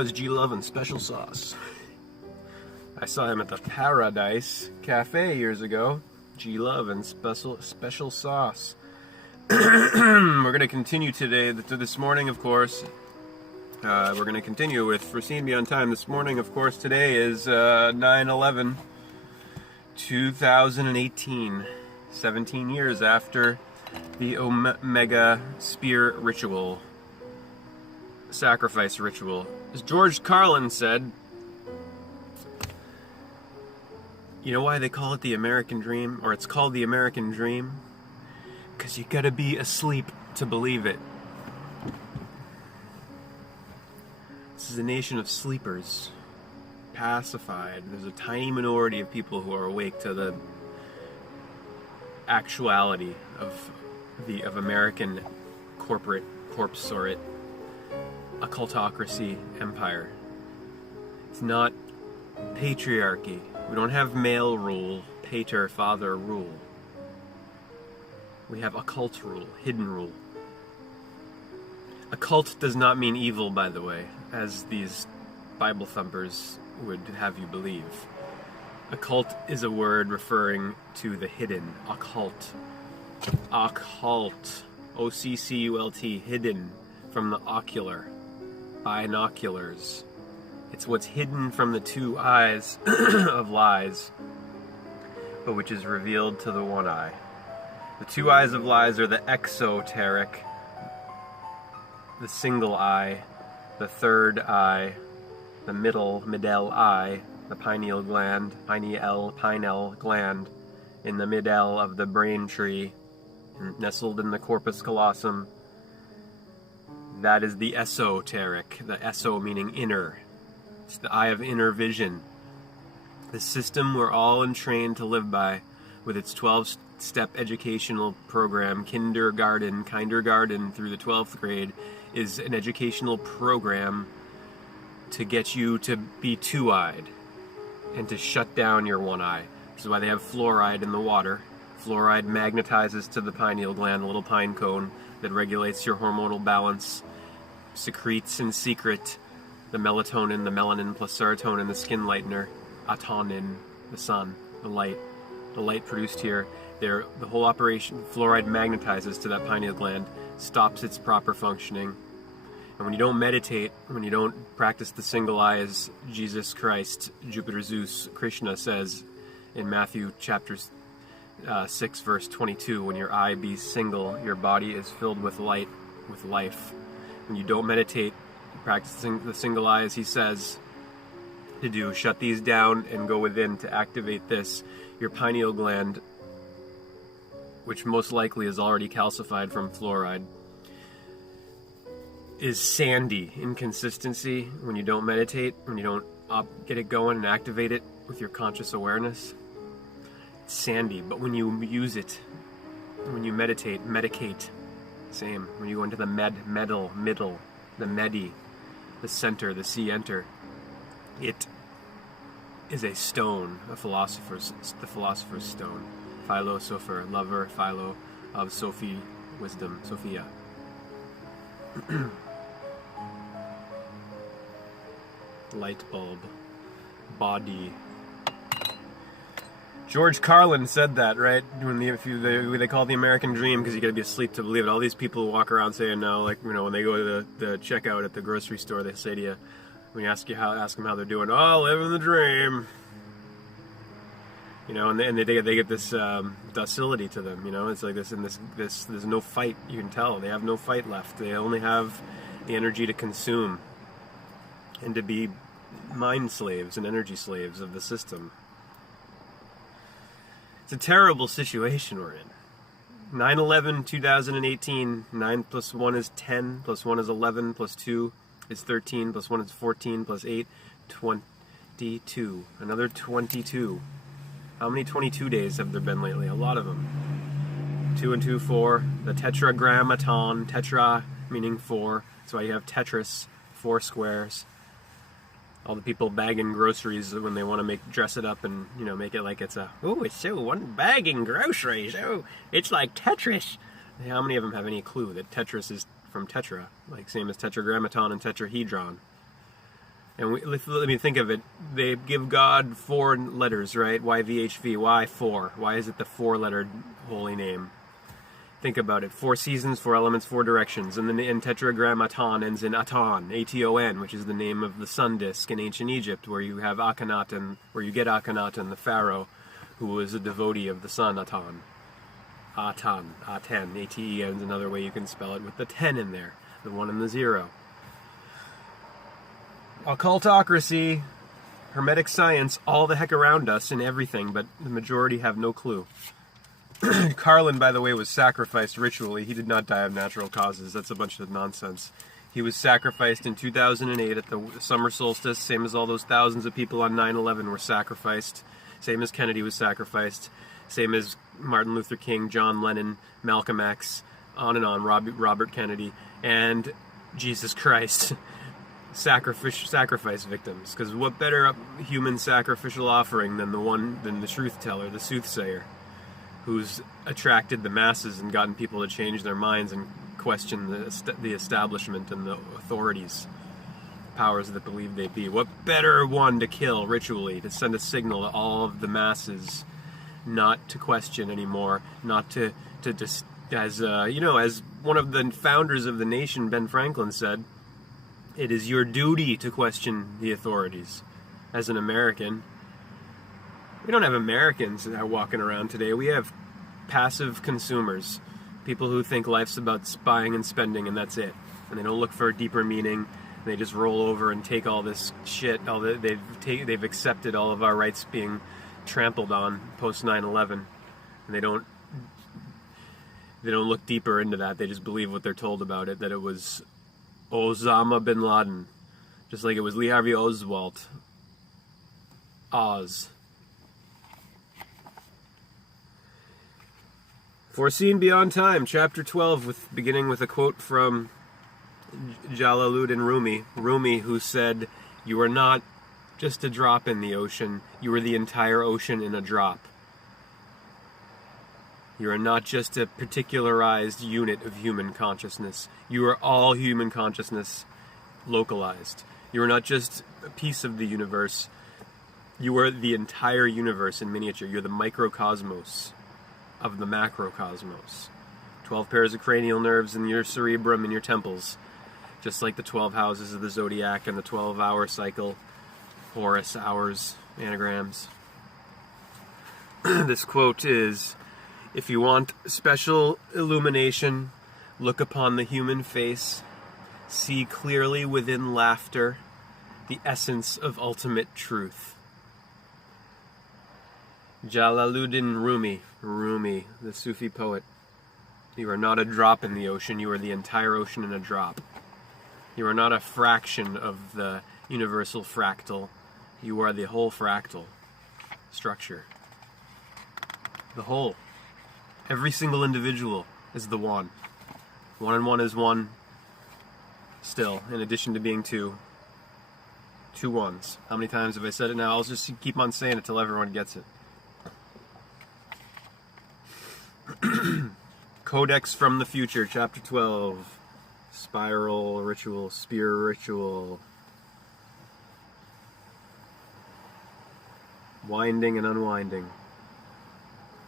How's G Love and Special Sauce? I saw him at the Paradise Cafe years ago. G Love and Special Sauce. We're going to continue today, this morning, of course. We're going to continue with Foreseen Beyond Time. This morning, of course, today is 9/11, 2018. 17 years after the Omega Spear Ritual. Sacrifice ritual. As George Carlin said, you know why they call it the American Dream? Or it's called the American Dream? Because you gotta be asleep to believe it. This is a nation of sleepers. Pacified. There's a tiny minority of people who are awake to the actuality of American corporate corpsorate occultocracy empire. It's not patriarchy. We don't have male rule, pater, father rule. We have occult rule, hidden rule. Occult does not mean evil, by the way, as these Bible thumpers would have you believe. Occult is a word referring to the hidden, occult. Occult, O-C-C-U-L-T, hidden from the ocular, binoculars. It's what's hidden from the two eyes of lies, but which is revealed to the one eye. The two eyes of lies are the exoteric, the single eye, the third eye, the middle eye, the pineal gland in the middle of the brain tree, nestled in the corpus callosum. That is the esoteric, the eso meaning inner. It's the eye of inner vision. The system we're all entrained to live by, with its 12-step educational program, kindergarten through the 12th grade, is an educational program to get you to be two-eyed and to shut down your one eye. This is why they have fluoride in the water. Fluoride magnetizes to the pineal gland, a little pine cone that regulates your hormonal balance, secretes in secret the melatonin, the melanin plus serotonin, the skin lightener, atonin, the sun, the light produced here. The whole operation, fluoride magnetizes to that pineal gland, stops its proper functioning. And when you don't meditate, when you don't practice the single eye, as Jesus Christ, Jupiter Zeus, Krishna says in Matthew chapter 6 verse 22, when your eye be single, your body is filled with light, with life. When you don't meditate, practicing the single eye, as he says to do, shut these down and go within to activate this, your pineal gland, which most likely is already calcified from fluoride, is sandy in consistency. When you don't meditate, when you don't get it going and activate it with your conscious awareness, it's sandy. But when you use it, when you meditate, medicate, same. When you go into the middle, the medi, the center, the C-enter, it is a stone, the philosopher's stone. Philosopher, lover, philo, of Sophie, wisdom, Sophia. Light bulb, body. George Carlin said that, right? When they call it the American Dream, because you gotta be asleep to believe it. All these people who walk around saying now, like, you know, when they go to the checkout at the grocery store, they say to you, when you ask them how they're doing, oh, living the dream. You know, and they get this docility to them. You know, it's like this, and this. There's no fight. You can tell they have no fight left. They only have the energy to consume and to be mind slaves and energy slaves of the system. It's a terrible situation we're in. 9/11, 2018. 9 plus 1 is 10. Plus 1 is 11. Plus 2 is 13. Plus 1 is 14. Plus 8, 22. Another 22. How many 22 days have there been lately? A lot of them. 2 and 2, 4. The tetragrammaton. Tetra meaning 4. That's why you have Tetris, 4 squares. All the people bagging groceries when they want to dress it up and, you know, make it like it's it's so one bagging groceries. Oh, it's like Tetris. How many of them have any clue that Tetris is from tetra, like same as tetragrammaton and tetrahedron? And let me think of it. They give God 4 letters, right? YVHV. Why 4? Why is it the 4-lettered holy name? Think about it. 4 seasons, 4 elements, 4 directions. And then in tetragrammaton ends in Aton, A-T-O-N, which is the name of the sun disk in ancient Egypt, where you have Akhenaten, where you get Akhenaten, the pharaoh, who was a devotee of the sun, Aton. Aten, A-T-E-N is another way you can spell it with the 10 in there, the 1 and the 0. Occultocracy, hermetic science, all the heck around us and everything, but the majority have no clue. Carlin, by the way, was sacrificed ritually. He did not die of natural causes. That's a bunch of nonsense. He was sacrificed in 2008 at the summer solstice, same as all those thousands of people on 9/11 were sacrificed, same as Kennedy was sacrificed, same as Martin Luther King, John Lennon, Malcolm X, on and on, Robert Kennedy, and Jesus Christ. Sacrifice victims, because what better human sacrificial offering than the truth teller, the soothsayer, who's attracted the masses and gotten people to change their minds and question the establishment and the authorities, powers that believe they be. What better one to kill ritually, to send a signal to all of the masses not to question anymore, not to just, as one of the founders of the nation, Ben Franklin, said, it is your duty to question the authorities. As an American, we don't have Americans that are walking around today. We have passive consumers, people who think life's about spying and spending and that's it. And they don't look for a deeper meaning. They just roll over and take all this shit. They've accepted all of our rights being trampled on post 9/11, and they don't look deeper into that. They just believe what they're told about it, that it was Osama bin Laden, just like it was Lee Harvey Oswald. Oz. Foreseen Beyond Time, Chapter 12, beginning with a quote from Jalaluddin Rumi, who said, "You are not just a drop in the ocean, you are the entire ocean in a drop. You are not just a particularized unit of human consciousness. You are all human consciousness localized. You are not just a piece of the universe. You are the entire universe in miniature. You're the microcosmos of the macrocosmos. 12 pairs of cranial nerves in your cerebrum and your temples, just like the 12 houses of the zodiac and the 12-hour cycle, Horus hours, anagrams." This quote is, "If you want special illumination, look upon the human face, see clearly within laughter the essence of ultimate truth." Jalaluddin Rumi, the Sufi poet. You are not a drop in the ocean, you are the entire ocean in a drop. You are not a fraction of the universal fractal, you are the whole fractal structure. The whole. Every single individual is the one. One and one is one still, in addition to being two. Two ones. How many times have I said it now? I'll just keep on saying it till everyone gets it. Codex from the Future, Chapter 12. Spiral ritual, spear ritual. Winding and unwinding.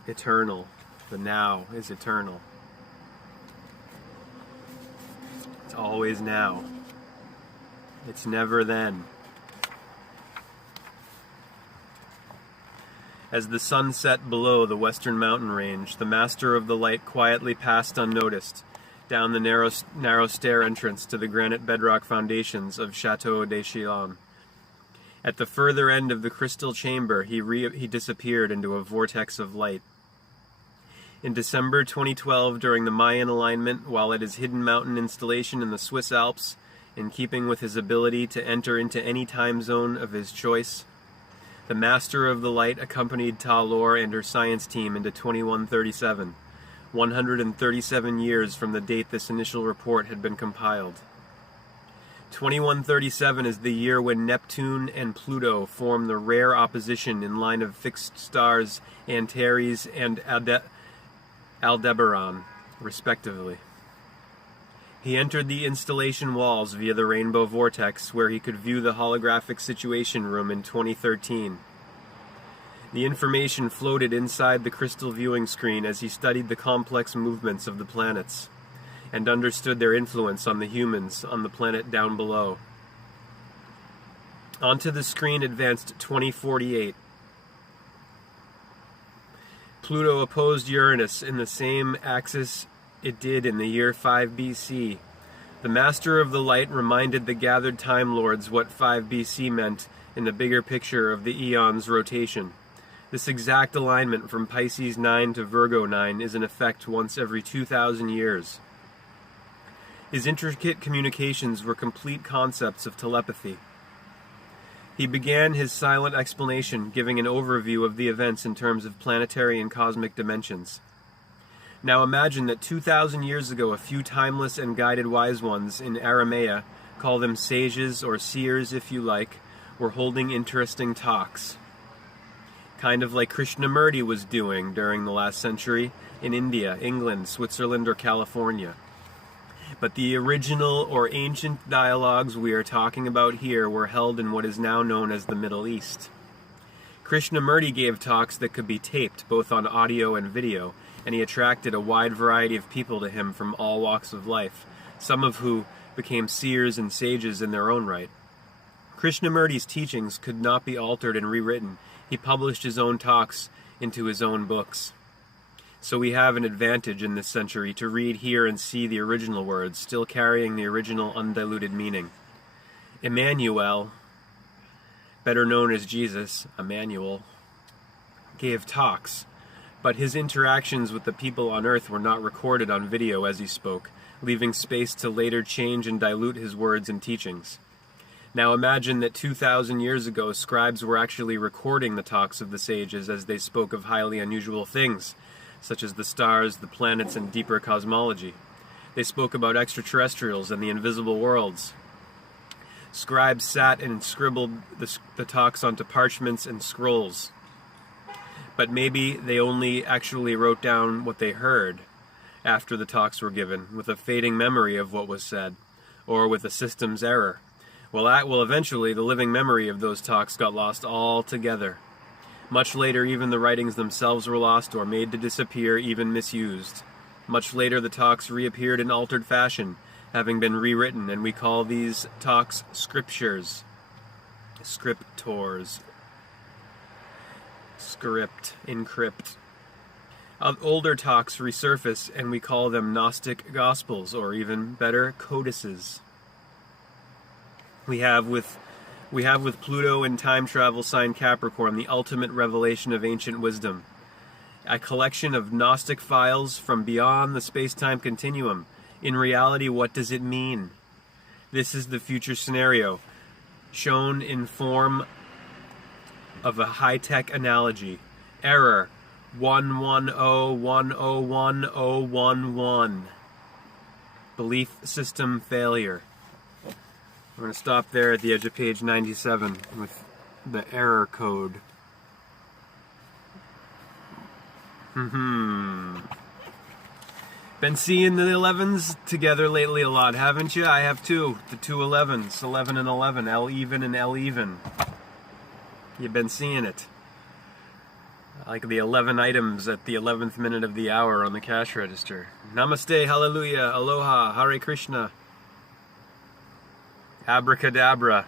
Eternal. The now is eternal. It's always now. It's never then. As the sun set below the western mountain range, the Master of the Light quietly passed unnoticed down the narrow stair entrance to the granite bedrock foundations of Chateau de Chillon. At the further end of the crystal chamber, he disappeared into a vortex of light. In December 2012, during the Mayan alignment, while at his hidden mountain installation in the Swiss Alps, in keeping with his ability to enter into any time zone of his choice, the Master of the Light accompanied Ta Lor and her science team into 2137, 137 years from the date this initial report had been compiled. 2137 is the year when Neptune and Pluto form the rare opposition in line of fixed stars Antares and Aldebaran, respectively. He entered the installation walls via the rainbow vortex, where he could view the holographic Situation Room in 2013. The information floated inside the crystal viewing screen as he studied the complex movements of the planets, and understood their influence on the humans on the planet down below. Onto the screen advanced 2048. Pluto opposed Uranus in the same axis it did in the year 5 BC. The Master of the Light reminded the gathered Time Lords what 5 BC meant in the bigger picture of the eon's rotation. This exact alignment from Pisces 9 to Virgo 9 is in effect once every 2,000 years. His intricate communications were complete concepts of telepathy. He began his silent explanation, giving an overview of the events in terms of planetary and cosmic dimensions. Now imagine that 2,000 years ago, a few timeless and guided wise ones in Aramea, call them sages or seers if you like, were holding interesting talks. Kind of like Krishnamurti was doing during the last century in India, England, Switzerland, or California. But the original or ancient dialogues we are talking about here were held in what is now known as the Middle East. Krishnamurti gave talks that could be taped, both on audio and video, and he attracted a wide variety of people to him from all walks of life, some of who became seers and sages in their own right. Krishnamurti's teachings could not be altered and rewritten. He published his own talks into his own books. So we have an advantage in this century to read, hear, and see the original words, still carrying the original undiluted meaning. Emmanuel, better known as Jesus, Emmanuel, gave talks, but his interactions with the people on earth were not recorded on video as he spoke, leaving space to later change and dilute his words and teachings. Now imagine that 2,000 years ago, scribes were actually recording the talks of the sages as they spoke of highly unusual things, such as the stars, the planets, and deeper cosmology. They spoke about extraterrestrials and the invisible worlds. Scribes sat and scribbled the talks onto parchments and scrolls. But maybe they only actually wrote down what they heard after the talks were given, with a fading memory of what was said, or with a system's error. Well, eventually the living memory of those talks got lost altogether. Much later, even the writings themselves were lost or made to disappear, even misused. Much later, the talks reappeared in altered fashion, having been rewritten, and we call these talks scriptures. Scriptors. Script. Encrypt. Older talks resurface, and we call them Gnostic Gospels, or even better, codices. We have with Pluto and time travel sign Capricorn, the ultimate revelation of ancient wisdom. A collection of Gnostic files from beyond the space-time continuum. In reality, what does it mean? This is the future scenario, shown in form of a high-tech analogy. Error 110101011. Belief system failure. We're going to stop there at the edge of page 97 with the error code. Been seeing the 11s together lately a lot, haven't you? I have too. The two 11s, 11 and 11, L even and L even. You've been seeing it. Like the 11 items at the 11th minute of the hour on the cash register. Namaste, hallelujah, aloha, Hare Krishna. Abracadabra.